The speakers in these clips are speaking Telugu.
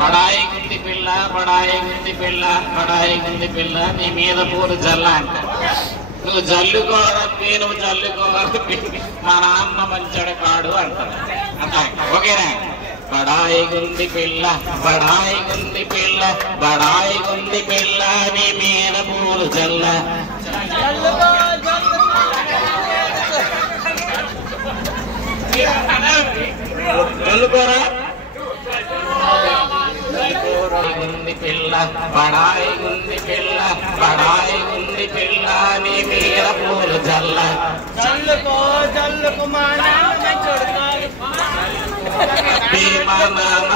బడాయి గుంది పిల్ల బడాయి గుంది పిల్ల బడాయి గుంది పిల్ల నీ మీద పూలు జల్ల అంట. నువ్వు జల్లుకోరప్పి నువ్వు జల్లుకోరప్పి మా నాన్న మంచడి కాడు అంటారు. అంతా ఓకేనా? బడాయి గుంది పిల్ల బడాయి గుంది పిల్ల బడాయి గుంది పిల్ల నీ మీద పూలు జల్ల జల్లుకోరా గుంది పిల్ల బడాయి గుంది పిల్ల బడాయి గుంది పిల్ల నీ మీద పూలు జల్ల జల్లుకో జల్లుకు మా నాన్న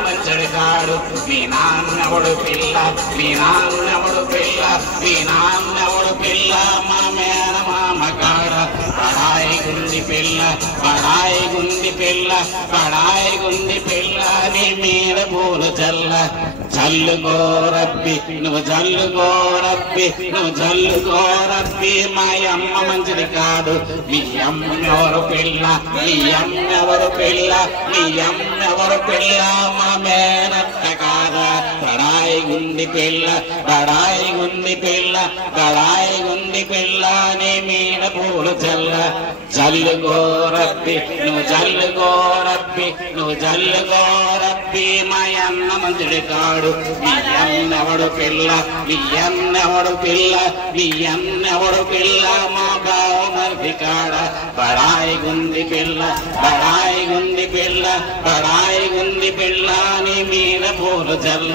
మంచడి కాడు. మీ నాన్నవుడు పిల్ల మీ నాన్నవుడు పిల్ల మీ నాన్నవుడు పిల్ల మా మేన మామ కాడ. బడాయి గుంది పిల్ల బడాయి గుంది పిల్ల బడాయి గుంది పిల్ల నీ మీద పూలు జల్ల జల్లుకోరబ్బి నువ్వు జల్లుకోరబ్బి నువ్వు జల్లుకోరబ్బి మా అమ్మ మంచిది కాదు. మీ అమ్మెవరు పిల్ల మీ అమ్మెవరు పిల్ల మీ అమ్మెవరు పిల్ల మా మేనత్త కాదా. బడాయి గుంది పిల్ల బడాయి గుంది పిల్ల బడాయి గుంది పిల్ల నీ మీద పూలు జల్ల జల్లుకోరబ్బి నువ్వు జల్లుకోరబ్బి నువ్వు జల్లుకోరబ్బి మా అన్న మంచిది కాడు. మీ అన్నెవడు పిల్ల మీ అన్నెవడు పిల్ల మీ అన్నెవడు పిల్ల మా బావ మరిది కాడ. బడాయి గుంది పిల్ల బడాయి గుంది పిల్ల బడాయి గుంది పిల్ల నీ మీద పూలు జల్ల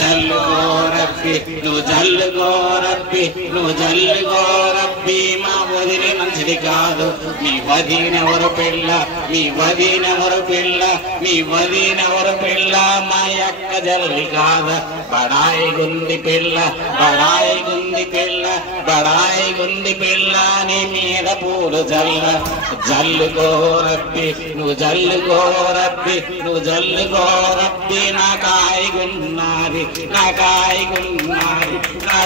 జల్లుకోరబ్బి నువ్వు జల్లుకోరబ్బి నువ్వు జల్లుకోరబ్బి మా వదిలి మంచిది కాదు. మీ వదినెవరు పిల్ల మీ వదినెవరు పిల్ల మీ వదినెవరు పిల్ల మా అక్క జల్లి కాద. బడాయి గుంది పిల్ల బడాయి గుంది పిల్ల బడాయి గుంది పిల్ల నీ మీద పూలు జల్ల జల్లుకోరబ్బి నువ్వు జల్లుకోరబ్బి నువ్వు జల్లుకోరబ్బి నా కాయగున్నది నా కాయగున్నది నా